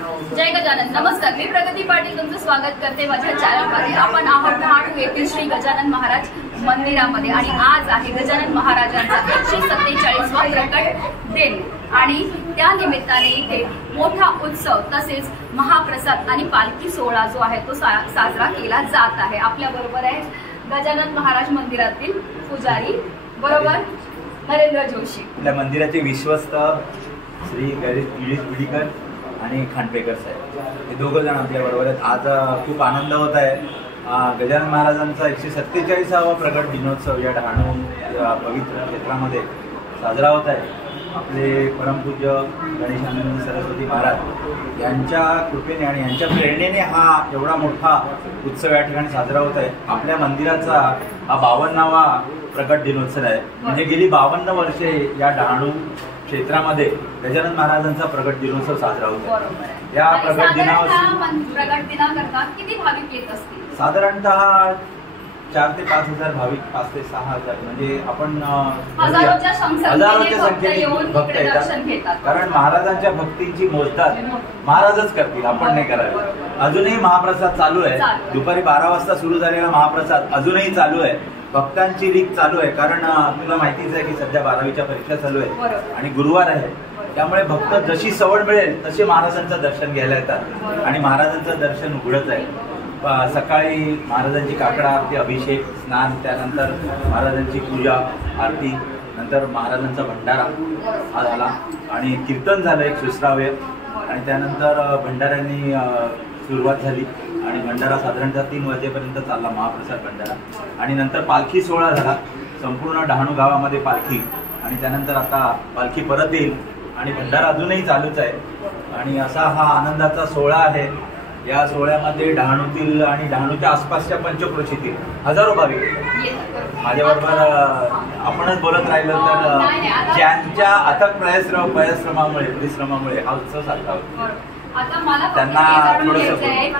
जय गजानन. नमस्कार, मी प्रगती पाटील तुमचं स्वागत करते माझ्या चॅनलमध्ये. आपण आहोत डहाणू येथील श्री गजानन महाराज मंदिरामध्ये आणि आज आहे गजानन महाराजांचा 147वा प्रकट दिन आणि त्या निमित्ताने इथे मोठा उत्सव तसेच महाप्रसाद आणि पालखी सोहळा जो आहे तो साजरा केला जात आहे. आपल्या बरोबर आहे गजानन महाराज मंदिरातील पुजारी, बरोबर नरेंद्र जोशी. आपल्या मंदिराचे विश्वस्त श्री गिरीश बिडीकर आणि खांडपेकर साहेब हे दोघं जण आपल्या बरोबर आहेत. आज खूप आनंद होत आहे. गजानन महाराजांचा 147वा प्रकट दिनोत्सव या डहाणू पवित्र क्षेत्रामध्ये साजरा होत आहे. आपले परमपूज्य गणेशानंद सरस्वती महाराज यांच्या कृपेने आणि यांच्या प्रेरणेने हा एवढा मोठा उत्सव या ठिकाणी साजरा होत आहे. आपल्या मंदिराचा हा 52वा प्रकट दिनोत्सव आहे. म्हणजे गेली 52 वर्षे या डहाणू क्षेत्रामध्ये गजानन महाराजांचा प्रकट दिनोत्सव साजरा होतो. या प्रकट दिनाकरता किती भाविक येत असतील? साधारणतः 4 ते 5 हजार भाविक, 5 ते 6 हजार, म्हणजे आपण हजारोच्या संख्येने भक्त येतात. कारण महाराजांच्या भक्तींची मोजदाद महाराजच करतील, आपण नाही करायला. अजूनही महाप्रसाद चालू आहे. दुपारी 12 वाजता सुरू झालेला महाप्रसाद अजूनही चालू आहे. भक्तांची लीक चालू आहे. कारण तुला माहितीच आहे की सध्या 12वीच्या परीक्षा चालू आहे आणि गुरुवार आहे. त्यामुळे भक्त जशी सवड मिळेल तसे महाराजांचं दर्शन घ्यायला येतात आणि महाराजांचं दर्शन उघडच आहे. सकाळी महाराजांची काकडा आरती, अभिषेक, स्नान, त्यानंतर महाराजांची पूजा आरती, नंतर महाराजांचा भंडारा हा झाला आणि कीर्तन झालं एक सुश्राव्य आणि त्यानंतर भंडाऱ्यांनी सुरुवात झाली आणि भंडारा साधारणतः 3 वाजेपर्यंत चालला, महाप्रसाद भंडारा. आणि नंतर पालखी सोहळा झाला संपूर्ण डहाणू गावामध्ये पालखी. आणि त्यानंतर आता पालखी परत येईल आणि भंडारा अजूनही चालूच आहे. आणि असा हा आनंदाचा सोहळा आहे. या सोहळ्यामध्ये डहाणूतील आणि डहाणूच्या आसपासच्या पंचक्रोशीतील हजारो भाविक माझ्याबरोबर आपणच बोलत राहिलं तर ज्यांच्या अथक परिश्रमामुळे हा उत्सव साजरा होतो. आता मला त्यांना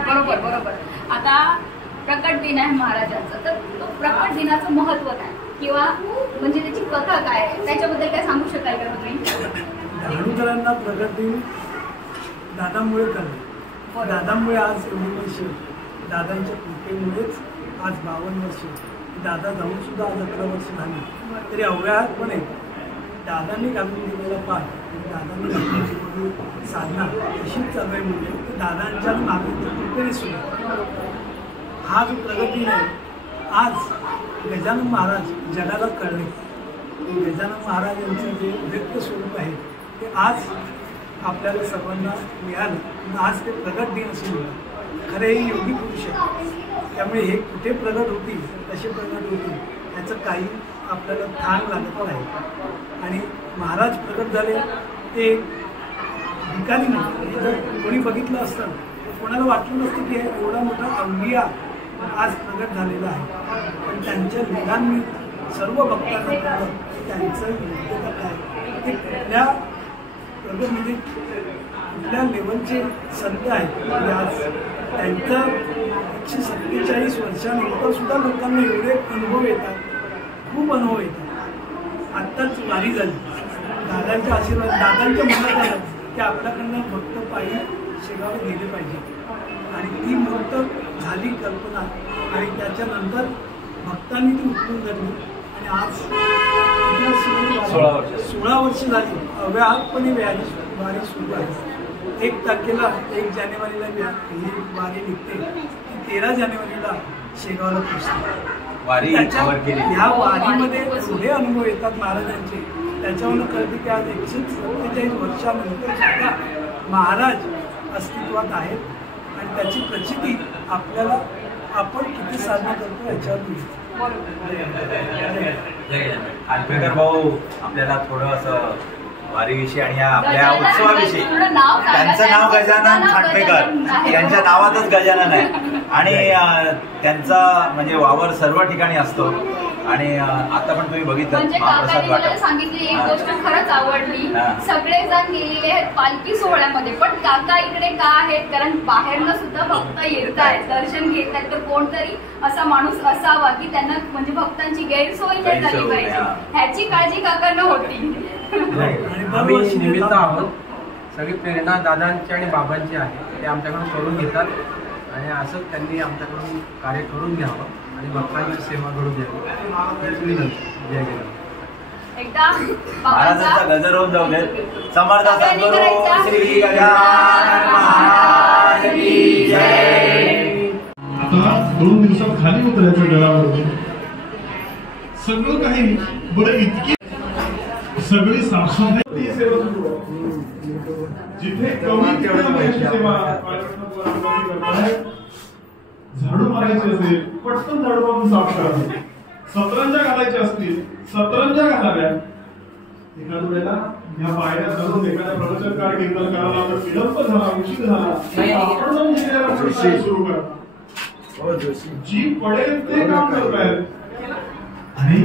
बरोबर आता प्रकट दिन आहे महाराजांचा, तर तो प्रकट दिनाचं महत्व काय किंवा म्हणजे त्याची कथा काय आहे त्याच्याबद्दल काय सांगू शकाल का तुम्ही? डहाणूकरांना प्रकट दिन दादामुळे कळलं. दादामुळे आज एवढी वर्ष, दादांच्या कृपेमुळेच आज 52 वर्ष, दादा जाऊन सुद्धा आज 11 वर्ष झाली तरी अव्याहतपणे दादांनी घालून दिलेला पाठ, दादांनी घालून साधना अशीच चालू आहे. म्हणजे दादांच्या मागच्या कृपेने सुद्धा हा जो प्रगती आहे. आज गजानन महाराज जगाला कळले. गजानन महाराज यांचं जे व्यक्त स्वरूप आहे ते आज आपल्याला सर्वांना मिळालं. आज ते प्रगट दिन असे म्हणतात. खरे हे योगी पुरुष आहे. त्यामुळे हे कुठे प्रगट होतील, कसे प्रगट होतील याचं काही आपल्याला ठाण लागत नाही. आणि महाराज प्रगट झाले ते ठिकाणी नाही. जर कोणी बघितलं असतं तर कोणाला वाटलं नसतं की एवढा मोठा अंबिया आज प्रगट झालेला आहे. पण त्यांच्या लिलांनी सर्व भक्तांना त्यांचं योग्यता काय, ते कुठल्या प्रगत म्हणजे कुठल्या लेवलचे संत आहेत. म्हणजे आज त्यांचा 147 वर्षानंतर सुद्धा लोकांना एवढे अनुभव येतात, खूप अनुभव येतात. आत्ताच वारी झाली, दादांच्या आशीर्वाद, दादांच्या मनात आलं की आपल्याकडनं भक्त पायी शेगावला गेले पाहिजे आणि ती मूर्त झाली कल्पना आणि त्याच्यानंतर भक्तांनी ती उचलून धरली आणि आज 16 वर्ष झाली अव्याहतपणे वारी सुरू आहे. 1 तारखेला 1 जानेवारीला ही वारी निघते ती 13 जानेवारीला शेगावला पोहोचते. ह्या वारीमध्ये एवढे अनुभव येतात महाराजांचे. त्याच्यावरून कळते की आज 147 वर्षानंतर सुद्धा महाराज अस्तित्वात आहेत आणि त्याची प्रचिती आपल्याला आपण किती साधना करतो याच्यावर. खांडपेकर भाऊ आपल्याला थोडं असं वारीविषयी आणि आपल्या उत्सवाविषयी, त्यांचं नाव गजानन खांडपेकर, त्यांच्या नावातच गजानन आहे आणि त्यांचा म्हणजे वावर सर्व ठिकाणी असतो. आणि आता पण तुम्ही बघितलं म्हणजे काकांनी सांगितली एक गोष्ट खरंच आवडली. सगळेजण गेलेले आहेत पालखी सोहळ्यामध्ये, पण काका इकडे का आहेत? कारण बाहेरनं सुद्धा भक्त येत आहेत, दर्शन घेत आहेत. तर कोणतरी असा माणूस असावा की त्यांना म्हणजे भक्तांची गैरसोय नाही झाली पाहिजे ह्याची काळजी काकांना होती. आम्ही निमित्त आहोत सगळी प्रेरणा दादांची आणि बाबांची आहे. ते आमच्याकडून करून घेतात आणि असंच त्यांनी आमच्याकडून कार्य करून घ्यावं आणि भक्तांची सेवा घडून द्यावी. जय जय. एकदा महाराजांचा गजर होऊन जाऊ दे. समर्थ सद्गुरू श्री गजानन महाराज की जय. आता 2 दिवसात खाली उतरायचं गडावर. सगळं काही बरं इतकी सगळी साफसफाई सेवा सुरू आहे. जिथे कमी सेवा झाडू मारायची असेल पटकन झाडू मारून साफ करावे. सतरंजा घालायच्या असतील सतरंजा घालाव्या. एखाद्या वेळेला ह्या पायऱ्या धरून एखाद्या प्रवचनकार कीर्तन करायला विलंब झाला उशीर झाला आपण जाऊन जिल्ह्याला सुरू करा. जी पडेल ते काम करतायत आणि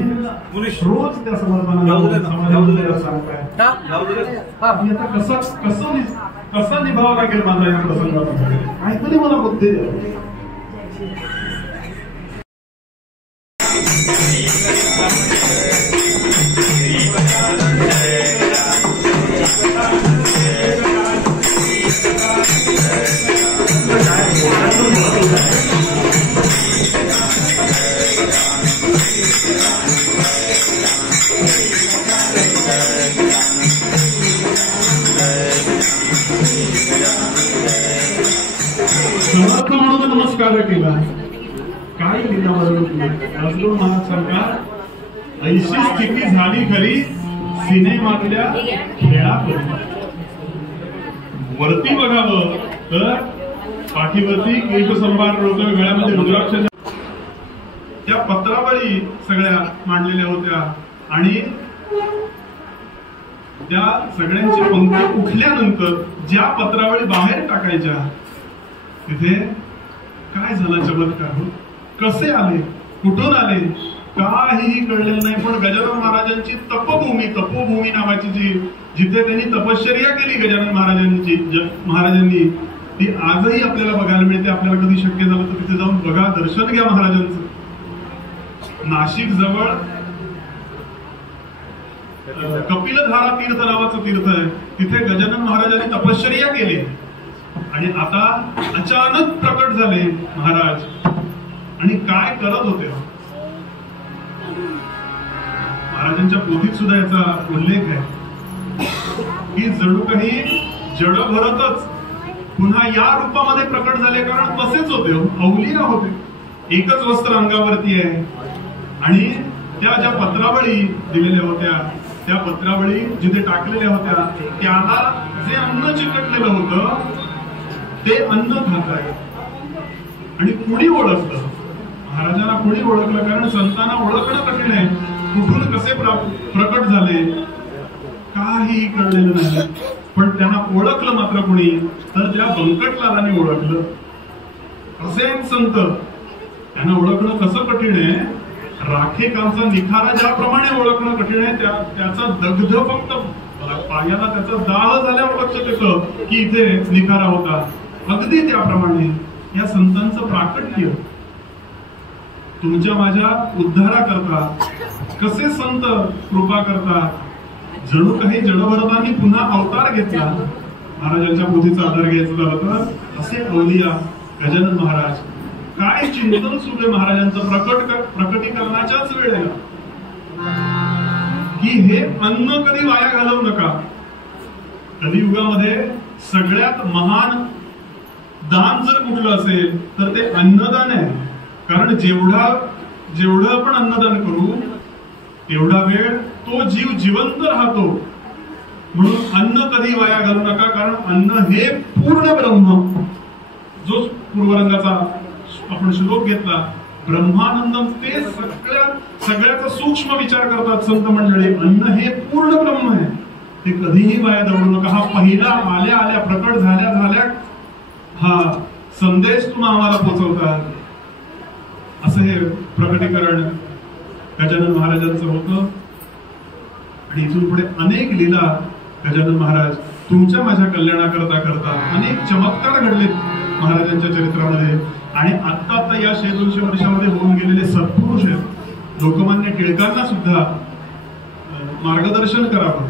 रोज त्या समाजाला सांगताय आता कसा निभावा लागेल माझा या प्रसंगामध्ये. काहीतरी मला बुद्धी द्या. समर्थ म्हणून नमस्कार केला. काय लिहिला बरोबर महाराज सरकार ऐशी स्थिती झाली खरी सिनेमातल्या खेळात. वरती बघावं तर पाठीवरती केशसंभार रोग गळ्यामध्ये रुद्राक्षाच्या त्या पत्रावळी सगळ्या मांडलेल्या होत्या आणि त्या सगळ्यांची पंक्ती उठल्यानंतर ज्या पत्रावळी बाहेर टाकायच्या तिथे काय झाला चमत्कार हो. कसे आले कुठून आले काहीही कळलेलं नाही. पण गजानन महाराजांची तपोभूमी नावाची जिथे त्यांनी तपश्चर्या केली गजानन महाराजांनी ती आजही आपल्याला बघायला मिळते. आपल्याला कधी शक्य झालं तर तिथे जाऊन बघा, दर्शन घ्या महाराजांचं. नाशिक जवळ कपिलधारा तीर्थ नावाचं तीर्थ आहे. तिथे गजानन महाराजांनी तपश्चर्या केली आणि आता अचानक प्रकट झाले महाराज. आणि काय करत होते महाराजांच्या पोथीत सुद्धा याचा उल्लेख आहे की जणू काही जड भरतच पुन्हा या रूपामध्ये प्रकट झाले. कारण तसेच होते, अवलिया होते, एकच वस्त्र अंगावरती आहे. आणि त्या ज्या पत्रावळी दिलेल्या होत्या त्या पत्रावळी जिथे टाकलेल्या होत्या त्याला जे अन्न चिकटलेलं होतं ते अन्न खाताय. आणि कुणी ओळखलं महाराजांना, कुणी ओळखलं. कारण संतांना ओळखणं कठीण आहे. कुठून कसे प्रकट झाले काही कळलेलं नाही. पण त्यांना ओळखलं मात्र कुणी तर त्या बंकटलालांनी ओळखलं. असे संत त्यांना ओळखणं कसं कठीण आहे. राखेकांचा निखारा ज्याप्रमाणे ओळखणं कठीण आहे त्याचा दग्ध फक्त पायाला त्याचा दाह झाल्यावर लक्षात येतं की इथे निखारा होता. अगदी त्याप्रमाणे या संतांचं प्राकट्य तुमच्या माझ्या उद्धारा करता कसे संत कृपा करतात. जणू काही जडभरतांनी पुन्हा अवतार घेतला. महाराजांच्या पोथीचा आधार घ्यायचा झाला तर असे अवलिया गजानन महाराज. काय चिंतन सुरू आहे महाराजांचं प्रकटीकरणाच्याच वेळेला की हे अन्न कधी वाया घालवू नका. कलियुगामध्ये सगळ्यात महान दान जर कुठलं असेल तर ते अन्नदान आहे. कारण जेवढं आपण अन्नदान करू तेवढा वेळ तो जीव जिवंत राहतो. म्हणून अन्न कधी वाया घालू नका. कारण अन्न हे पूर्ण ब्रह्म. जो पूर्वरंगाचा आपण श्लोक घेतला ब्रह्मानंदम, ते सगळ्याचा सूक्ष्म विचार करतात संत मंडळी. अन्न हे पूर्ण ब्रह्म आहे, ते कधीही वाया जाऊ नका. हा पहिला आल्या आल्या प्रकट झाल्या हा संदेश तुम्हा आम्हाला पोहोचवतात. असं हे प्रकटीकरण गजानन महाराजांचं होतं. आणि इथून पुढे अनेक लीला गजानन महाराज तुमच्या माझ्या कल्याणाकरता करतात. अनेक चमत्कार घडलेत महाराजांच्या चरित्रामध्ये. आणि आता या 100-200 वर्षामध्ये होऊन गेलेले सत्पुरुष आहेत. लोकमान्य टिळकांना सुद्धा मार्गदर्शन करावं.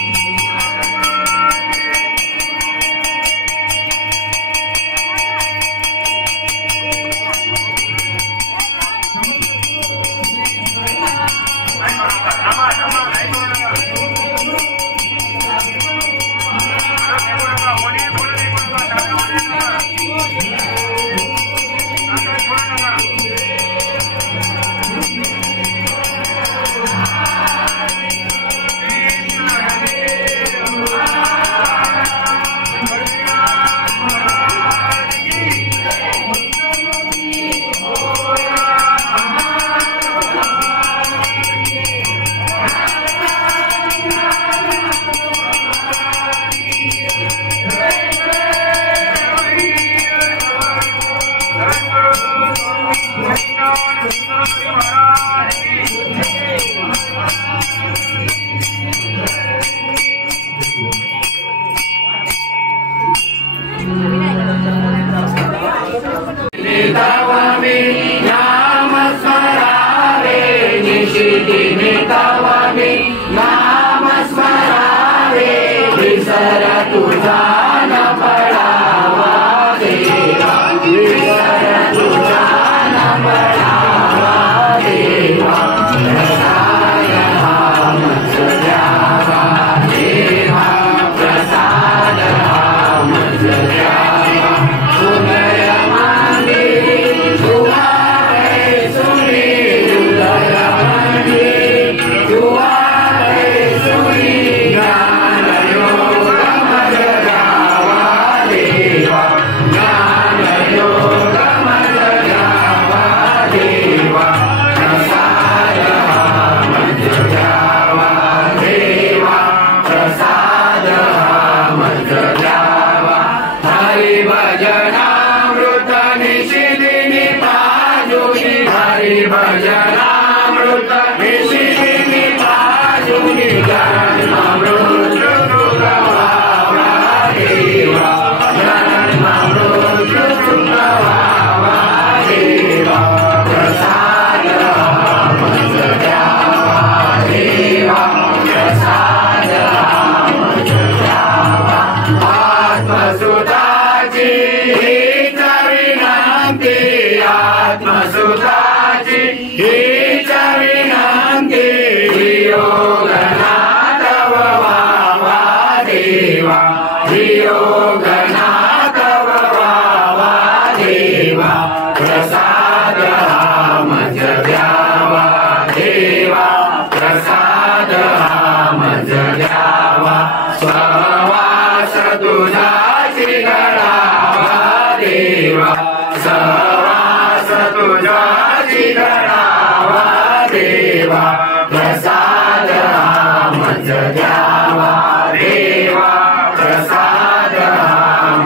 द्यावा देवा प्रसाद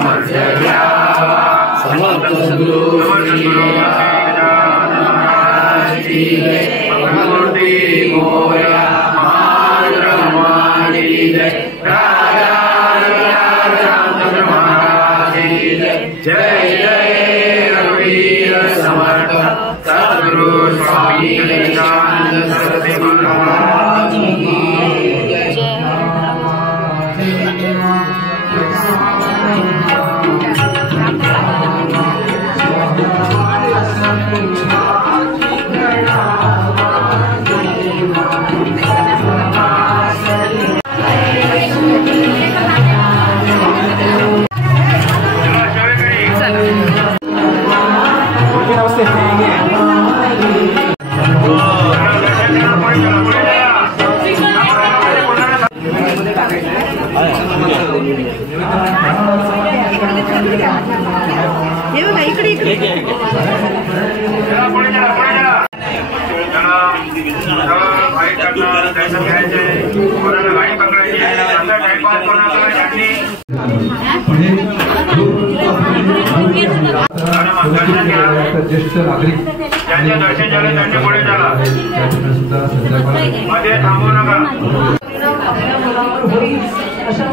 मध्य द्यावा समर्थ मूर्ती मोया मात्र मानी जय राजा रामचंद्र महाराज जय जय रघुवीर समर्थ सद्गुरु स्वामी नित्यानंद सरस्वती महाराज की ज्येष्ठ नागरिक ज्यांचे दर्शन झाले त्यांच्या पुढे चला सुद्धा मध्ये थांबू नका अशा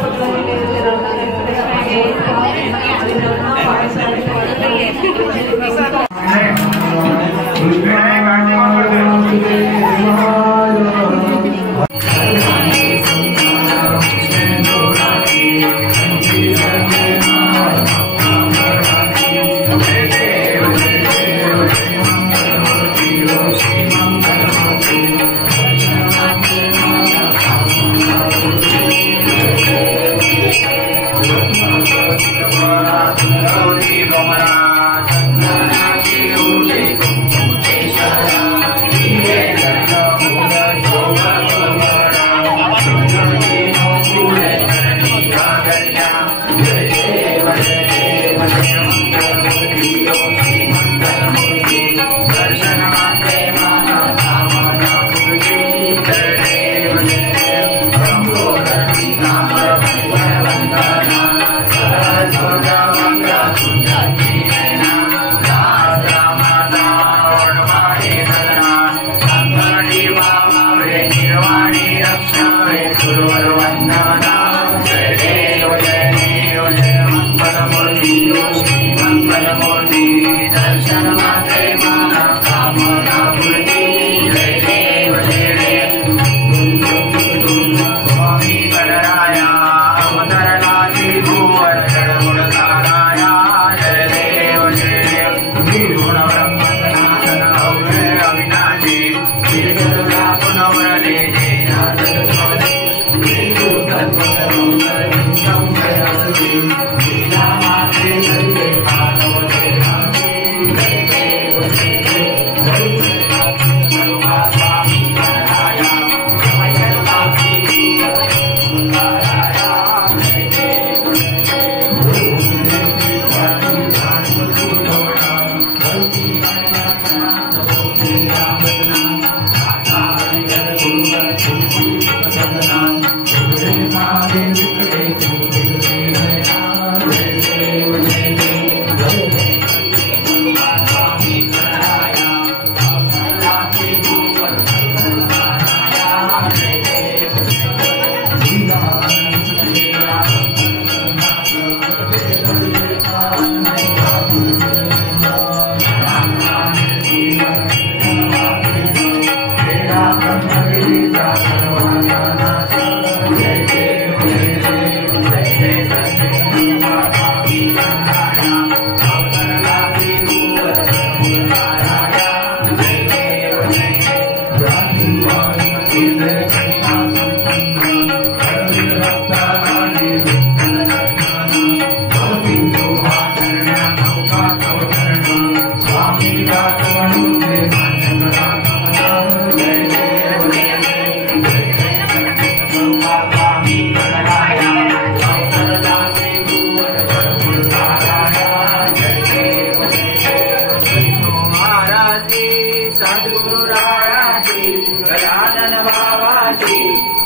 सद्गुरुरायाची गजानन बाबाची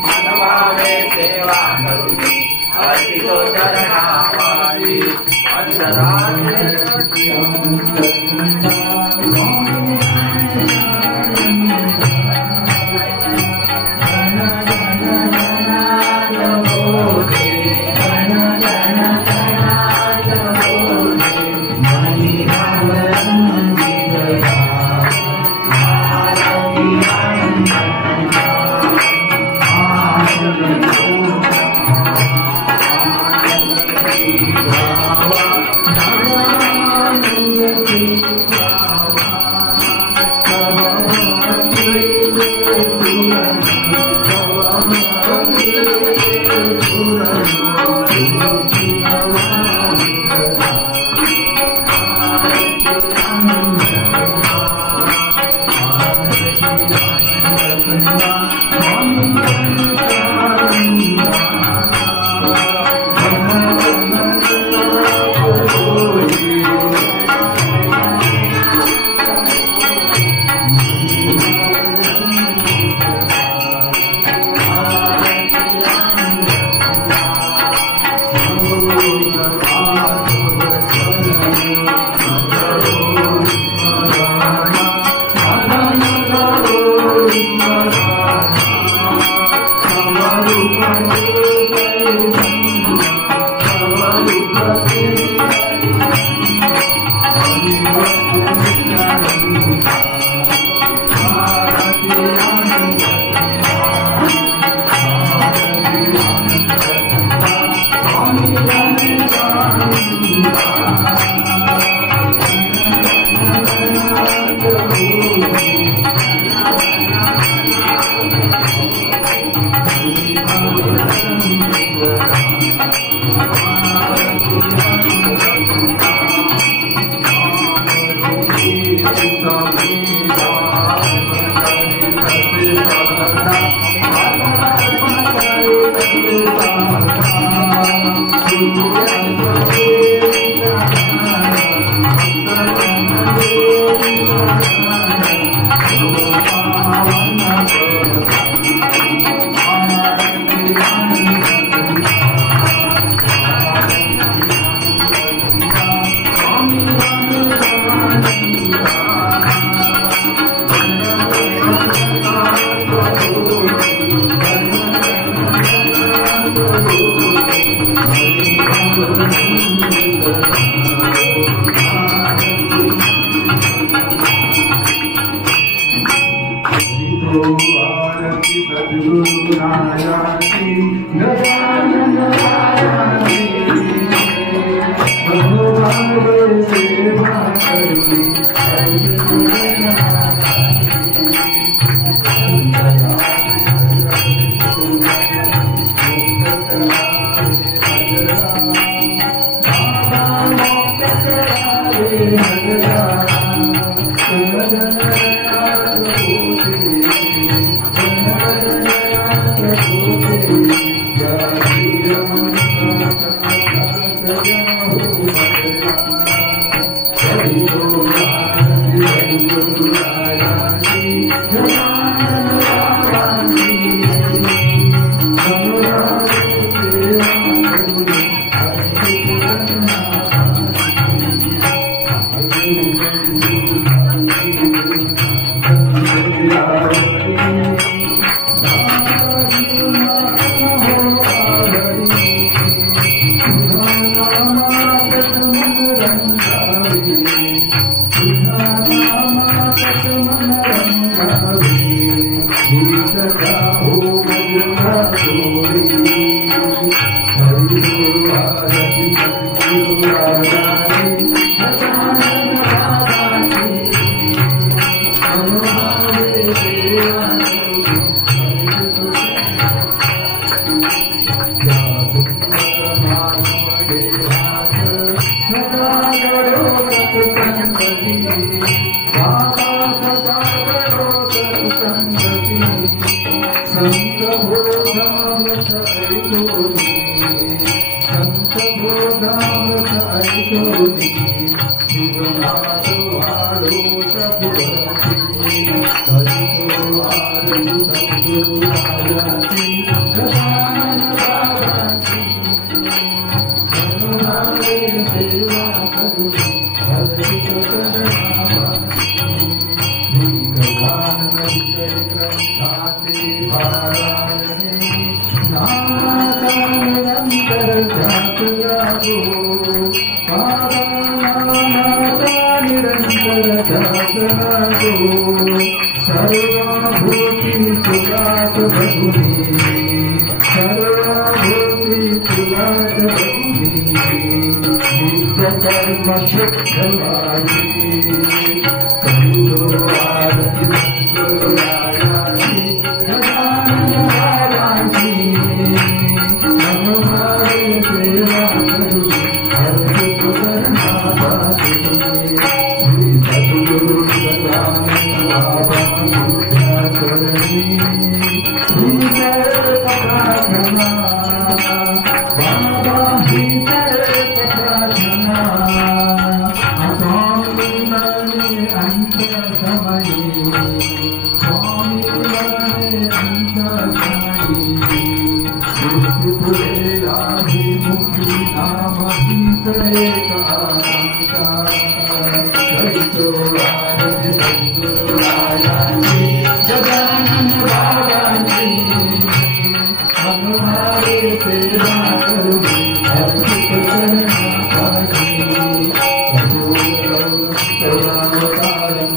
मनभावे सेवा करुणी अर्पितो चरणावारी Thank you. नामाचा निरंतर जाप लागो बाबा नामाचा निरंतर जाप लागो सर्वभूती तुलाच बघुनी सर्वभूती तुलाच बघुनी नित्य कर्म शुद्ध वाणी करुणो आरती सद्गुरुरायाची गजानन महाराजी हनुमान सेवा करुणी अर्पित करणापासून श्री सद्गुरु गजानन बाबा पूजा करणी श्री प्रार्थना बाबा ही प्रार्थना स्वामी मने अंत समये स्वामी मने अंत समये दृष्टि पुरे राही मुक्ति नाम गीतरे कांता चरितो आरती सद्गुरुरायाची गजानन बाबाची हनुमारे सेवा करुणी अर्पित करणापाशी सर्वावतारं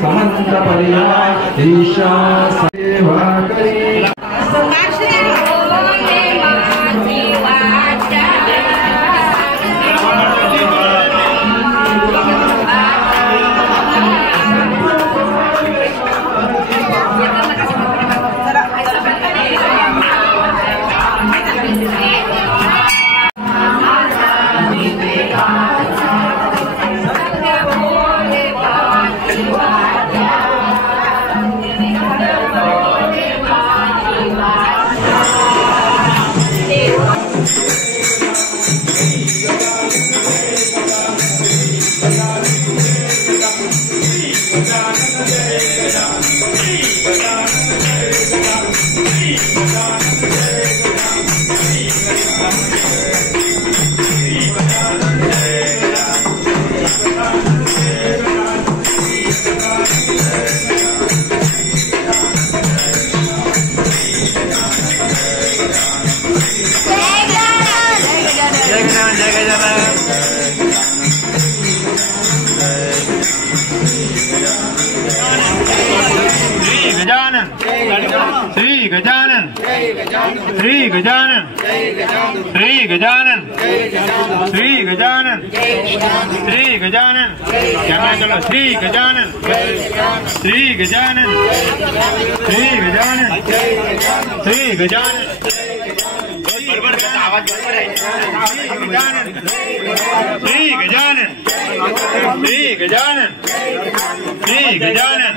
समंत परिवार ईशा सेवा करी श्री गजानन श्री गजानन श्री गजानन श्री गजानन श्री गजानन क्या चलो श्री गजानन श्री गजानन श्री गजानन श्री गजानन आवाज बरोबर आहे श्री गजानन श्री गजानन श्री गजानन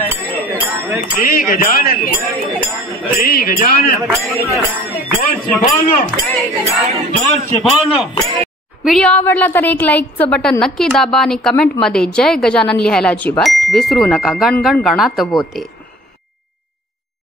श्री गजानन श्री गजानन जोर से बोलो जोर से बोलो। व्हिडिओ आवडला तर एक लाईकचं बटन नक्की दाबा आणि कमेंट मध्ये जय गजानन लिहायला अजिबात विसरू नका। गणगण गणात होते।